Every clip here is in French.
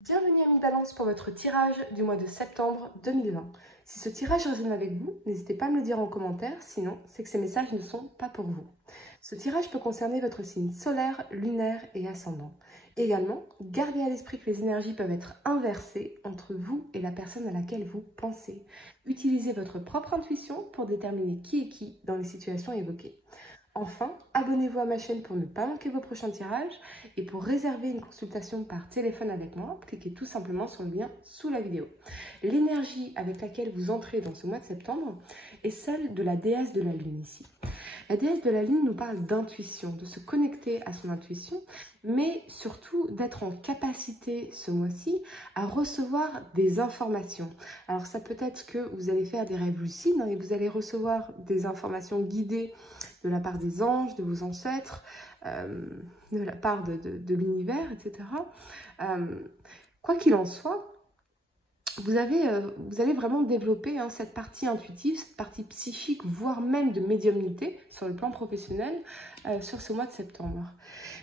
Bienvenue à Mi-Balance pour votre tirage du mois de septembre 2020. Si ce tirage résonne avec vous, n'hésitez pas à me le dire en commentaire, sinon c'est que ces messages ne sont pas pour vous. Ce tirage peut concerner votre signe solaire, lunaire et ascendant. Également, gardez à l'esprit que les énergies peuvent être inversées entre vous et la personne à laquelle vous pensez. Utilisez votre propre intuition pour déterminer qui est qui dans les situations évoquées. Enfin, abonnez-vous à ma chaîne pour ne pas manquer vos prochains tirages et pour réserver une consultation par téléphone avec moi, cliquez tout simplement sur le lien sous la vidéo. L'énergie avec laquelle vous entrez dans ce mois de septembre est celle de la déesse de la lune ici. La déesse de la lune nous parle d'intuition, de se connecter à son intuition, mais surtout d'être en capacité ce mois-ci à recevoir des informations. Alors ça peut être que vous allez faire des rêves lucides et vous allez recevoir des informations guidées de la part des anges, de vos ancêtres, de la part de l'univers, etc. Quoi qu'il en soit, vous allez vraiment développer cette partie intuitive, cette partie psychique, voire même de médiumnité sur le plan professionnel sur ce mois de septembre.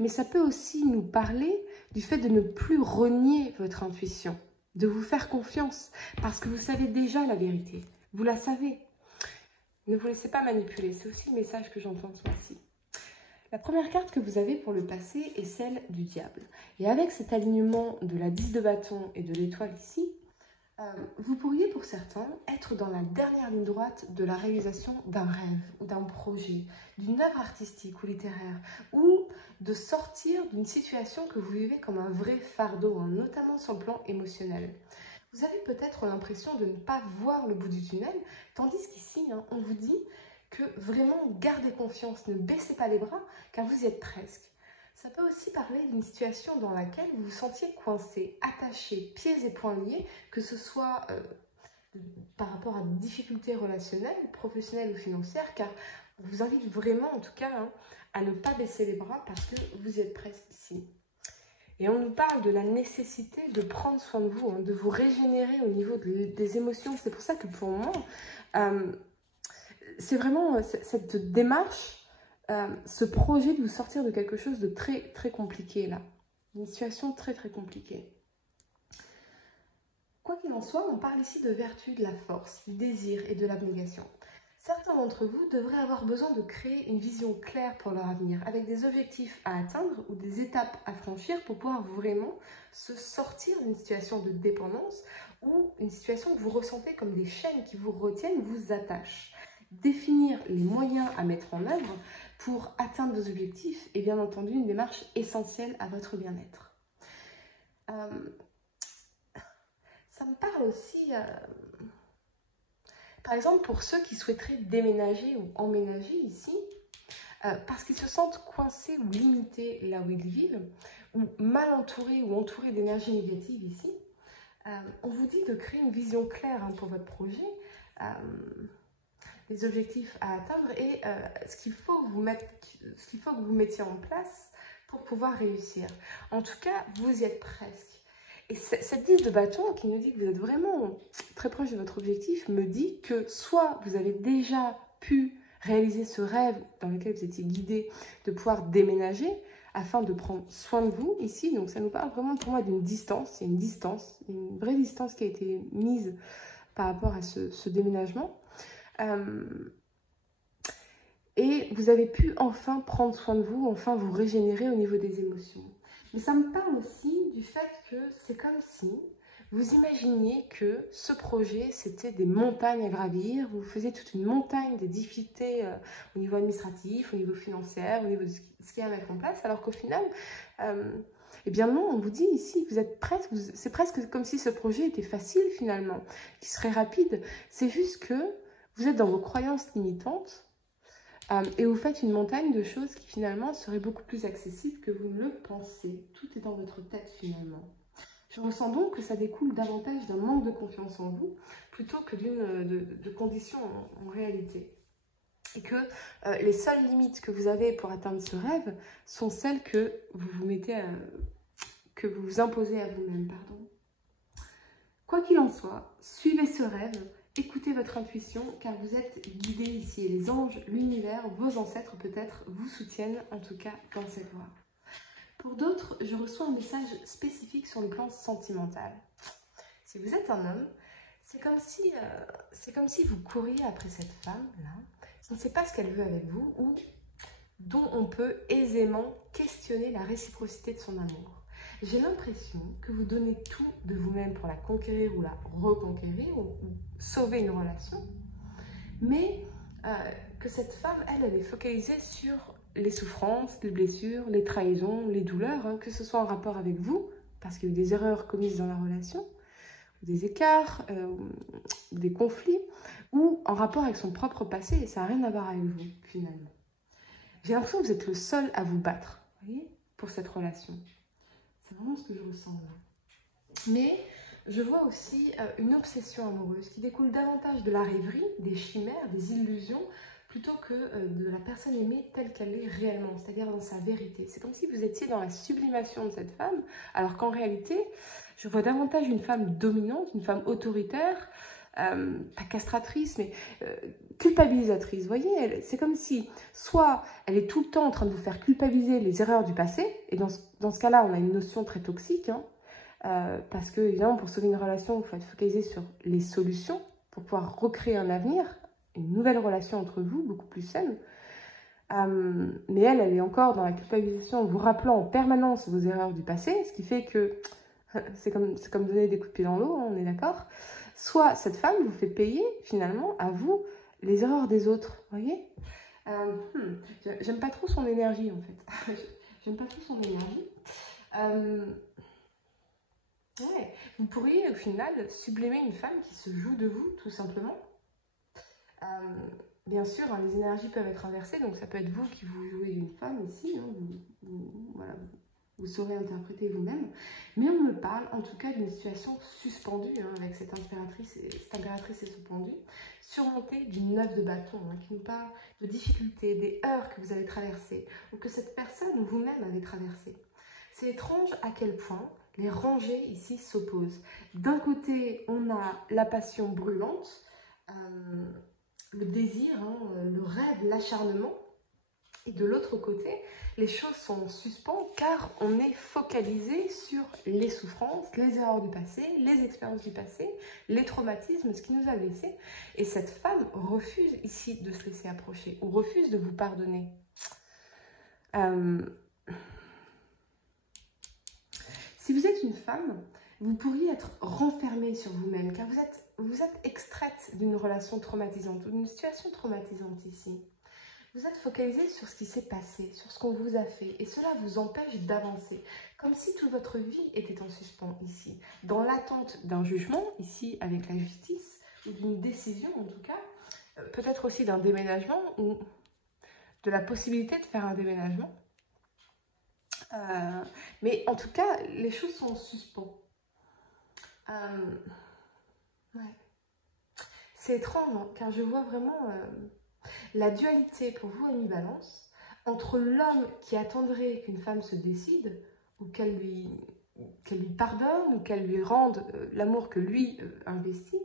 Mais ça peut aussi nous parler du fait de ne plus renier votre intuition, de vous faire confiance, parce que vous savez déjà la vérité, vous la savez. Ne vous laissez pas manipuler, c'est aussi le message que j'entends ce mois-ci. La première carte que vous avez pour le passé est celle du diable. Et avec cet alignement de la 10 de bâton et de l'étoile ici, vous pourriez pour certains être dans la dernière ligne droite de la réalisation d'un rêve ou d'un projet, d'une œuvre artistique ou littéraire, ou de sortir d'une situation que vous vivez comme un vrai fardeau, notamment sur le plan émotionnel. Vous avez peut-être l'impression de ne pas voir le bout du tunnel, tandis qu'ici, on vous dit que vraiment gardez confiance, ne baissez pas les bras, car vous y êtes presque. Ça peut aussi parler d'une situation dans laquelle vous vous sentiez coincé, attaché, pieds et poings liés, que ce soit par rapport à des difficultés relationnelles, professionnelles ou financières, car on vous invite vraiment, en tout cas, à ne pas baisser les bras parce que vous y êtes presque ici. Et on nous parle de la nécessité de prendre soin de vous, de vous régénérer au niveau des émotions. C'est pour ça que pour moi, c'est vraiment cette démarche, ce projet de vous sortir de quelque chose de très, très compliqué là. Une situation très, très compliquée. Quoi qu'il en soit, on parle ici de vertu, de la force, du désir et de l'abnégation. Certains d'entre vous devraient avoir besoin de créer une vision claire pour leur avenir, avec des objectifs à atteindre ou des étapes à franchir pour pouvoir vraiment se sortir d'une situation de dépendance ou une situation que vous ressentez comme des chaînes qui vous retiennent, vous attachent. Définir les moyens à mettre en œuvre pour atteindre vos objectifs est bien entendu une démarche essentielle à votre bien-être. Ça me parle aussi... Par exemple, pour ceux qui souhaiteraient déménager ou emménager ici, parce qu'ils se sentent coincés ou limités là où ils vivent, ou mal entourés ou entourés d'énergie négative ici, on vous dit de créer une vision claire pour votre projet, des objectifs à atteindre et ce qu'il faut que vous mettiez en place pour pouvoir réussir. En tout cas, vous y êtes presque. Et cette 10 de bâton qui nous dit que vous êtes vraiment très proche de votre objectif me dit que soit vous avez déjà pu réaliser ce rêve dans lequel vous étiez guidé de pouvoir déménager afin de prendre soin de vous ici. Donc ça nous parle vraiment pour moi d'une distance. Il y a une vraie distance qui a été mise par rapport à ce déménagement. Et vous avez pu enfin prendre soin de vous, enfin vous régénérer au niveau des émotions. Mais ça me parle aussi du fait que c'est comme si vous imaginiez que ce projet, c'était des montagnes à gravir. Vous faisiez toute une montagne de difficultés au niveau administratif, au niveau financier, au niveau de ce qu'il y a à mettre en place. Alors qu'au final, eh bien non, on vous dit ici que vous êtes presque, c'est presque comme si ce projet était facile finalement, qu'il serait rapide. C'est juste que vous êtes dans vos croyances limitantes. Et vous faites une montagne de choses qui finalement seraient beaucoup plus accessibles que vous ne le pensez. Tout est dans votre tête finalement. Je ressens donc que ça découle davantage d'un manque de confiance en vous plutôt que de conditions en réalité. Et que les seules limites que vous avez pour atteindre ce rêve sont celles que vous vous mettez que vous vous imposez à vous-même. Quoi qu'il en soit, suivez ce rêve. Écoutez votre intuition car vous êtes guidé ici et les anges, l'univers, vos ancêtres peut-être vous soutiennent en tout cas dans cette voie. Pour d'autres, je reçois un message spécifique sur le plan sentimental. Si vous êtes un homme, c'est comme si vous couriez après cette femme-là, qui ne sait pas ce qu'elle veut avec vous, ou dont on peut aisément questionner la réciprocité de son amour. J'ai l'impression que vous donnez tout de vous-même pour la conquérir ou la reconquérir, ou sauver une relation, mais que cette femme, elle est focalisée sur les souffrances, les blessures, les trahisons, les douleurs, hein, que ce soit en rapport avec vous, parce qu'il y a eu des erreurs commises dans la relation, des écarts, des conflits, ou en rapport avec son propre passé, et ça n'a rien à voir avec vous, finalement. J'ai l'impression que vous êtes le seul à vous battre, vous voyez, pour cette relation. C'est vraiment ce que je ressens là. Mais je vois aussi une obsession amoureuse qui découle davantage de la rêverie, des chimères, des illusions, plutôt que de la personne aimée telle qu'elle est réellement, c'est-à-dire dans sa vérité. C'est comme si vous étiez dans la sublimation de cette femme, alors qu'en réalité, je vois davantage une femme dominante, une femme autoritaire, pas castratrice, mais culpabilisatrice. Vous voyez, c'est comme si, soit elle est tout le temps en train de vous faire culpabiliser les erreurs du passé, et dans ce cas-là, on a une notion très toxique, hein, parce que, évidemment, pour sauver une relation, il faut être focalisé sur les solutions, pour pouvoir recréer un avenir, une nouvelle relation entre vous, beaucoup plus saine. Mais elle est encore dans la culpabilisation, en vous rappelant en permanence vos erreurs du passé, ce qui fait que c'est comme donner des coups de pied dans l'eau, hein, on est d'accord. Soit cette femme vous fait payer, finalement, à vous, les erreurs des autres, vous voyez. J'aime pas trop son énergie, en fait. J'aime pas trop son énergie. Ouais. Vous pourriez, au final, sublimer une femme qui se joue de vous, tout simplement. Bien sûr, hein, les énergies peuvent être inversées, donc ça peut être vous qui vous jouez une femme ici, hein, voilà, vous saurez interpréter vous-même, mais on me parle en tout cas d'une situation suspendue, hein, avec cette impératrice et ce pendu, surmontée d'une 9 de bâton, hein, qui nous parle de difficultés, des heures que vous avez traversées, ou que cette personne ou vous-même avez traversées. C'est étrange à quel point les rangées ici s'opposent. D'un côté, on a la passion brûlante, le désir, hein, le rêve, l'acharnement. Et de l'autre côté, les choses sont en suspens car on est focalisé sur les souffrances, les erreurs du passé, les expériences du passé, les traumatismes, ce qui nous a blessés. Et cette femme refuse ici de se laisser approcher ou refuse de vous pardonner. Si vous êtes une femme, vous pourriez être renfermée sur vous-même car vous êtes extraite d'une relation traumatisante ou d'une situation traumatisante ici. Vous êtes focalisé sur ce qui s'est passé, sur ce qu'on vous a fait, et cela vous empêche d'avancer, comme si toute votre vie était en suspens ici, dans l'attente d'un jugement, ici avec la justice, ou d'une décision en tout cas, peut-être aussi d'un déménagement, ou de la possibilité de faire un déménagement. Mais en tout cas, les choses sont en suspens. Ouais. C'est étrange, hein, car je vois vraiment... la dualité pour vous, Amis Balance, entre l'homme qui attendrait qu'une femme se décide, ou qu'elle lui pardonne, ou qu'elle lui rende l'amour que lui investit,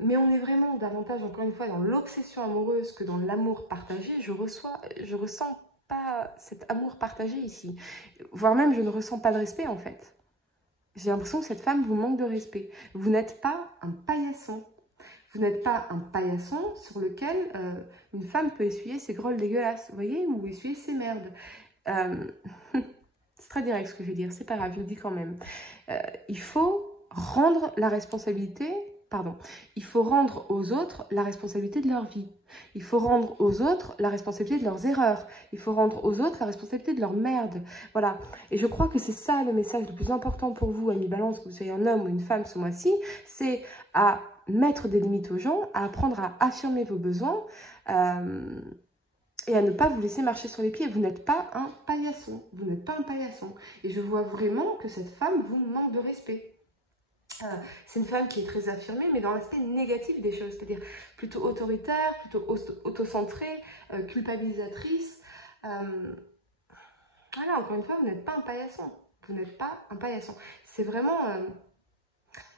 mais on est vraiment davantage, encore une fois, dans l'obsession amoureuse que dans l'amour partagé. Je ressens pas cet amour partagé ici, voire même je ne ressens pas de respect en fait. J'ai l'impression que cette femme vous manque de respect. Vous n'êtes pas un paillasson. Vous n'êtes pas un paillasson sur lequel une femme peut essuyer ses grolles dégueulasses, vous voyez, ou essuyer ses merdes. C'est très direct ce que je vais dire, c'est pas grave, je le dis quand même. Il faut rendre la responsabilité, il faut rendre aux autres la responsabilité de leur vie. Il faut rendre aux autres la responsabilité de leurs erreurs. Il faut rendre aux autres la responsabilité de leur merde. Voilà. Et je crois que c'est ça le message le plus important pour vous, Amis Balance, que vous soyez un homme ou une femme ce mois-ci, c'est à mettre des limites aux gens, à apprendre à affirmer vos besoins et à ne pas vous laisser marcher sur les pieds. Vous n'êtes pas un paillasson. Vous n'êtes pas un paillasson. Et je vois vraiment que cette femme vous manque de respect. C'est une femme qui est très affirmée, mais dans l'aspect négatif des choses, c'est-à-dire plutôt autoritaire, plutôt autocentrée, culpabilisatrice. Voilà, encore une fois, vous n'êtes pas un paillasson. Vous n'êtes pas un paillasson. C'est vraiment...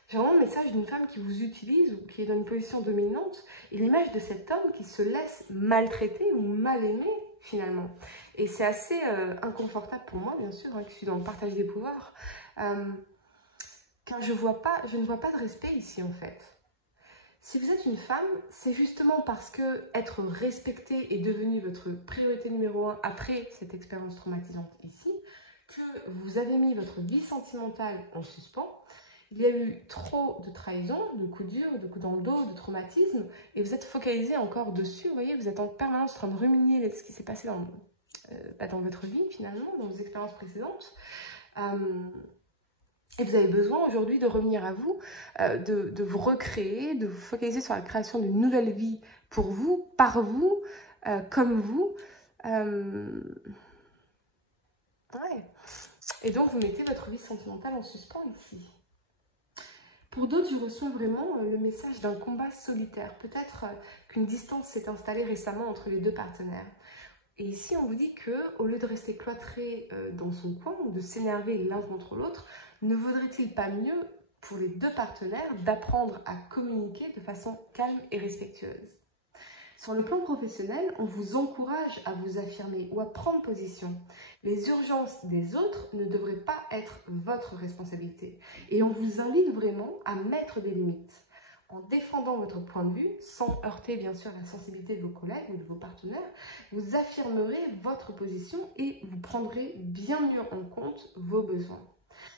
j'ai vraiment le message d'une femme qui vous utilise ou qui est dans une position dominante et l'image de cet homme qui se laisse maltraiter ou mal aimer finalement. Et c'est assez inconfortable pour moi, bien sûr, qui suis dans le partage des pouvoirs, car je ne vois pas de respect ici, en fait. Si vous êtes une femme, c'est justement parce que être respectée est devenu votre priorité numéro 1 après cette expérience traumatisante ici, que vous avez mis votre vie sentimentale en suspens. Il y a eu trop de trahisons, de coups durs, de coups dans le dos, de traumatismes, et vous êtes focalisé encore dessus. Vous voyez, vous êtes en permanence en train de ruminer ce qui s'est passé dans votre vie, finalement, dans vos expériences précédentes. Et vous avez besoin aujourd'hui de revenir à vous, de vous recréer, de vous focaliser sur la création d'une nouvelle vie pour vous, par vous, comme vous. Ouais. Et donc, vous mettez votre vie sentimentale en suspens ici. Pour d'autres, je reçois vraiment le message d'un combat solitaire. Peut-être qu'une distance s'est installée récemment entre les deux partenaires. Et ici, on vous dit qu'au lieu de rester cloîtré dans son coin ou de s'énerver l'un contre l'autre, ne vaudrait-il pas mieux pour les deux partenaires d'apprendre à communiquer de façon calme et respectueuse? Sur le plan professionnel, on vous encourage à vous affirmer ou à prendre position. Les urgences des autres ne devraient pas être votre responsabilité. Et on vous invite vraiment à mettre des limites. En défendant votre point de vue, sans heurter bien sûr la sensibilité de vos collègues ou de vos partenaires, vous affirmerez votre position et vous prendrez bien mieux en compte vos besoins.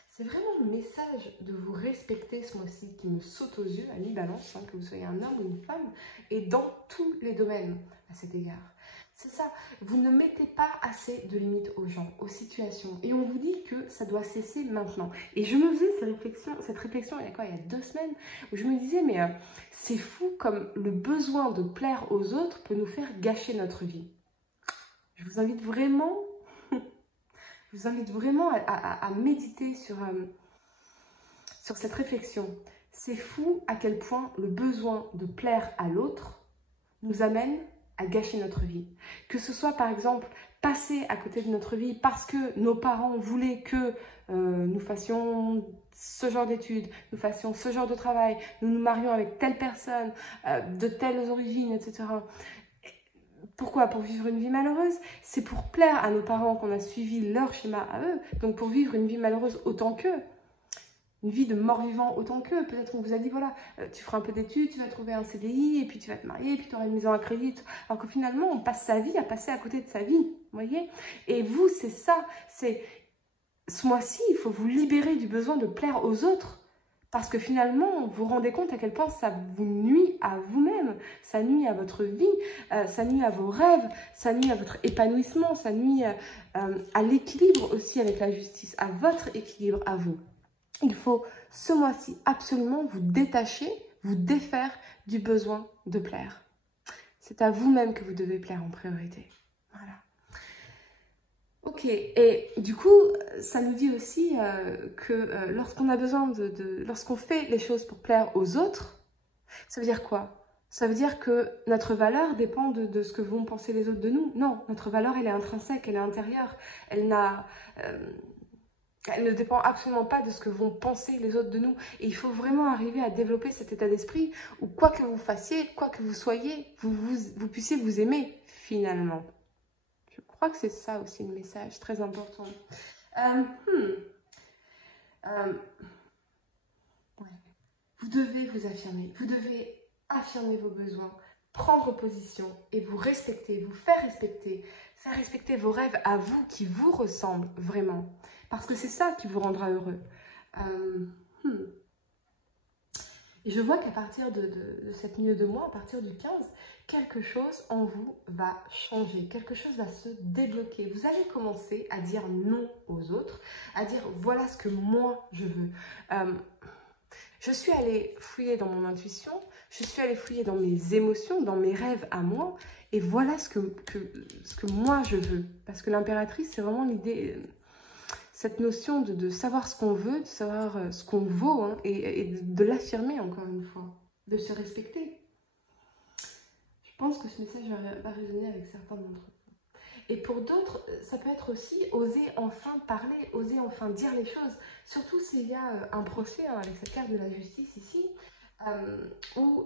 C'est vraiment le message de vous respecter ce mois-ci qui me saute aux yeux à mi-balance, que vous soyez un homme ou une femme, et dans tous les domaines à cet égard. C'est ça, vous ne mettez pas assez de limites aux gens, aux situations, et on vous dit que ça doit cesser maintenant. Et je me faisais cette réflexion il y a 2 semaines, où je me disais, mais c'est fou comme le besoin de plaire aux autres peut nous faire gâcher notre vie. Je vous invite vraiment... à méditer sur cette réflexion. C'est fou à quel point le besoin de plaire à l'autre nous amène à gâcher notre vie. Que ce soit par exemple passer à côté de notre vie parce que nos parents voulaient que nous fassions ce genre d'études, nous fassions ce genre de travail, nous nous marions avec telle personne, de telles origines, etc. Pourquoi? Pour vivre une vie malheureuse? C'est pour plaire à nos parents qu'on a suivi leur schéma à eux. Donc pour vivre une vie malheureuse autant qu'eux. Une vie de mort-vivant autant qu'eux. Peut-être qu'on vous a dit, voilà, tu feras un peu d'études, tu vas trouver un CDI, et puis tu vas te marier, et puis tu auras une maison à crédit. Alors que finalement, on passe sa vie à passer à côté de sa vie. Vous voyez? Et vous, c'est ça. C'est ce mois-ci, il faut vous libérer du besoin de plaire aux autres. Parce que finalement, vous vous rendez compte à quel point ça vous nuit à vous-même, ça nuit à votre vie, ça nuit à vos rêves, ça nuit à votre épanouissement, ça nuit à l'équilibre aussi avec la justice, à votre équilibre à vous. Il faut ce mois-ci absolument vous détacher, vous défaire du besoin de plaire. C'est à vous-même que vous devez plaire en priorité. Voilà. Ok, et du coup, ça nous dit aussi que lorsqu'on a besoin lorsqu'on fait les choses pour plaire aux autres, ça veut dire quoi? Ça veut dire que notre valeur dépend de ce que vont penser les autres de nous. Non, notre valeur, elle est intrinsèque, elle est intérieure. Elle ne dépend absolument pas de ce que vont penser les autres de nous. Et il faut vraiment arriver à développer cet état d'esprit où quoi que vous fassiez, quoi que vous soyez, vous puissiez vous aimer finalement. Je crois que c'est ça aussi le message très important. Ouais. Vous devez vous affirmer, vous devez affirmer vos besoins, prendre position et vous respecter, vous faire respecter vos rêves à vous qui vous ressemblent vraiment. Parce que c'est ça qui vous rendra heureux. Et je vois qu'à partir de cette milieu de mois, à partir du 15, quelque chose en vous va changer, quelque chose va se débloquer. Vous allez commencer à dire non aux autres, à dire voilà ce que moi je veux. Je suis allée fouiller dans mon intuition, je suis allée fouiller dans mes émotions, dans mes rêves à moi, et voilà ce que moi je veux. Parce que l'impératrice, c'est vraiment l'idée... Cette notion de savoir ce qu'on veut, de savoir ce qu'on vaut, hein, et de l'affirmer encore une fois, de se respecter. Je pense que ce message va résonner avec certains d'entre vous. Et pour d'autres, ça peut être aussi oser enfin parler, oser enfin dire les choses. Surtout s'il y a un procès avec cette carte de la justice ici, où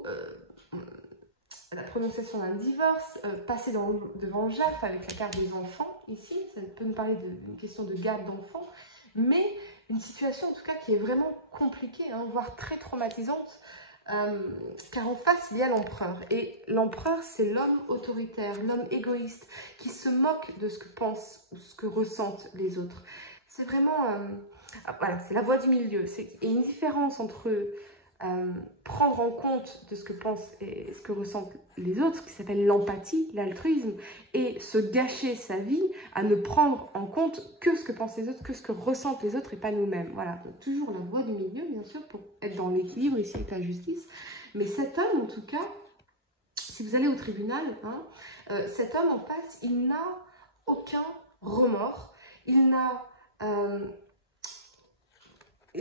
la prononciation d'un divorce, passer devant le JAF avec la garde des enfants ici, ça peut nous parler d'une question de garde d'enfants, mais une situation en tout cas qui est vraiment compliquée, hein, voire très traumatisante, car en face il y a l'empereur, et l'empereur c'est l'homme autoritaire, l'homme égoïste, qui se moque de ce que pensent ou ce que ressentent les autres. C'est vraiment, voilà, c'est la voie du milieu, et une différence entre prendre en compte de ce que pensent et ce que ressentent les autres, ce qui s'appelle l'empathie, l'altruisme, et se gâcher sa vie à ne prendre en compte que ce que pensent les autres, que ce que ressentent les autres et pas nous-mêmes. Voilà, donc toujours la voie du milieu, bien sûr, pour être dans l'équilibre ici avec la justice. Mais cet homme, en tout cas, si vous allez au tribunal, hein, cet homme en face, il n'a aucun remords, il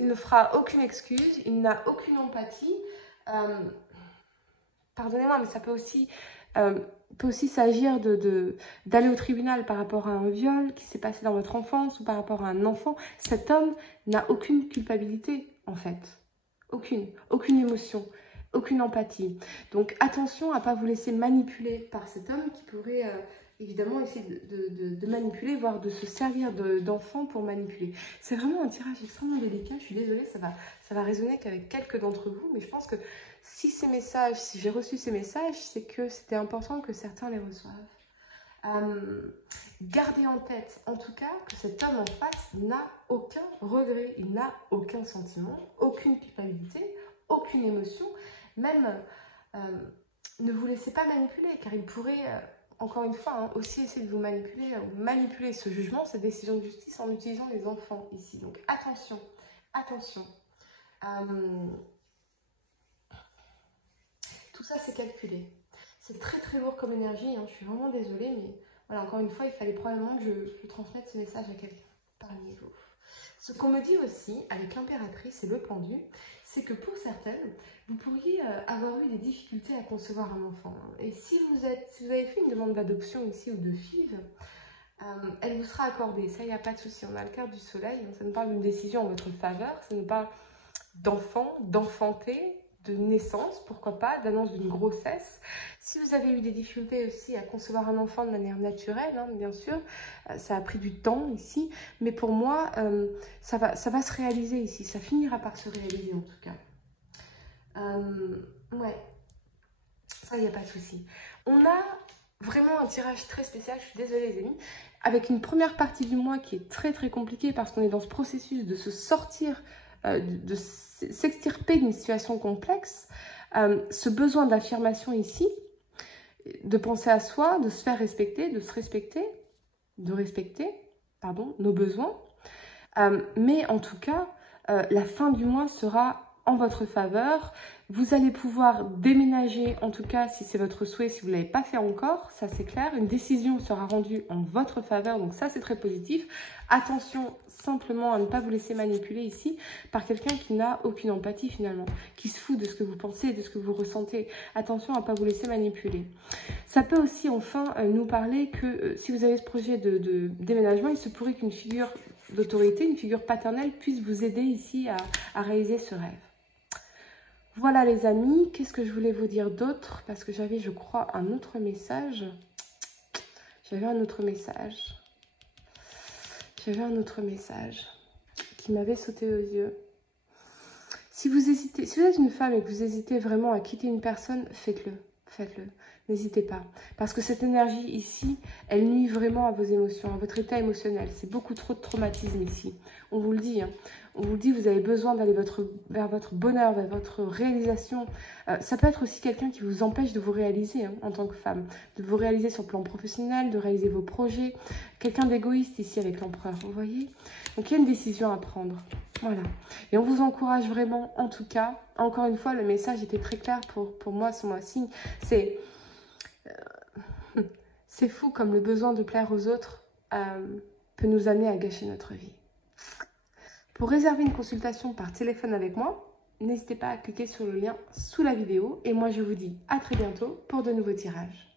ne fera aucune excuse, il n'a aucune empathie. Pardonnez-moi, mais ça peut aussi s'agir d'aller au tribunal par rapport à un viol qui s'est passé dans votre enfance ou par rapport à un enfant. Cet homme n'a aucune culpabilité, en fait. Aucune émotion, aucune empathie. Donc attention à ne pas vous laisser manipuler par cet homme qui pourrait évidemment essayer de manipuler, voire de se servir d'enfants pour manipuler. C'est vraiment un tirage extrêmement délicat, je suis désolée, ça va résonner qu'avec quelques d'entre vous, mais je pense que si j'ai reçu ces messages, c'est que c'était important que certains les reçoivent. Gardez en tête, en tout cas, que cet homme en face n'a aucun regret, il n'a aucun sentiment, aucune culpabilité, aucune émotion, même ne vous laissez pas manipuler, car il pourrait... encore une fois, hein, aussi essayer de vous manipuler ce jugement, cette décision de justice en utilisant les enfants ici. Donc attention, attention. Tout ça, c'est calculé. C'est très très lourd comme énergie, hein, je suis vraiment désolée, mais voilà, encore une fois, il fallait probablement que je transmette ce message à quelqu'un parmi vous. Ce qu'on me dit aussi, avec l'impératrice et le pendu, c'est que pour certaines, vous pourriez avoir eu des difficultés à concevoir un enfant. Et si vous avez fait une demande d'adoption ici ou de FIV, elle vous sera accordée. Ça, il n'y a pas de souci. On a le carte du soleil. Ça nous parle d'une décision en votre faveur. Ça nous parle d'enfant, d'enfanter, de naissance, pourquoi pas, d'annonce d'une grossesse. Si vous avez eu des difficultés aussi à concevoir un enfant de manière naturelle, hein, bien sûr, ça a pris du temps ici, mais pour moi, ça va se réaliser ici, ça finira par se réaliser en tout cas. Ouais, ça, il n'y a pas de souci. On a vraiment un tirage très spécial, je suis désolée les amis, avec une première partie du mois qui est très très compliquée parce qu'on est dans ce processus de se sortir, de s'extirper d'une situation complexe, ce besoin d'affirmation ici, de penser à soi, de se faire respecter, de se respecter, de respecter, pardon, nos besoins. Mais en tout cas, la fin du mois sera en votre faveur. Vous allez pouvoir déménager, en tout cas si c'est votre souhait, si vous ne l'avez pas fait encore, ça c'est clair. Une décision sera rendue en votre faveur, donc ça c'est très positif. Attention simplement à ne pas vous laisser manipuler ici par quelqu'un qui n'a aucune empathie finalement, qui se fout de ce que vous pensez, de ce que vous ressentez. Attention à ne pas vous laisser manipuler. Ça peut aussi enfin nous parler que si vous avez ce projet de déménagement, il se pourrait qu'une figure d'autorité, une figure paternelle puisse vous aider ici à réaliser ce rêve. Voilà les amis, qu'est-ce que je voulais vous dire d'autre? Parce que j'avais, je crois, un autre message. J'avais un autre message qui m'avait sauté aux yeux. Si vous hésitez, si vous êtes une femme et que vous hésitez vraiment à quitter une personne, faites-le. Faites-le. N'hésitez pas. Parce que cette énergie ici, elle nuit vraiment à vos émotions, à votre état émotionnel. C'est beaucoup trop de traumatisme ici. On vous le dit, hein. On vous dit, vous avez besoin d'aller vers votre bonheur, vers votre réalisation. Ça peut être aussi quelqu'un qui vous empêche de vous réaliser hein, en tant que femme. De vous réaliser sur le plan professionnel, de réaliser vos projets. Quelqu'un d'égoïste ici avec l'empereur, vous voyez? Donc il y a une décision à prendre. Voilà. Et on vous encourage vraiment, en tout cas. Encore une fois, le message était très clair pour moi, sur mon signe. C'est fou comme le besoin de plaire aux autres peut nous amener à gâcher notre vie. Pour réserver une consultation par téléphone avec moi, n'hésitez pas à cliquer sur le lien sous la vidéo. Et moi, je vous dis à très bientôt pour de nouveaux tirages.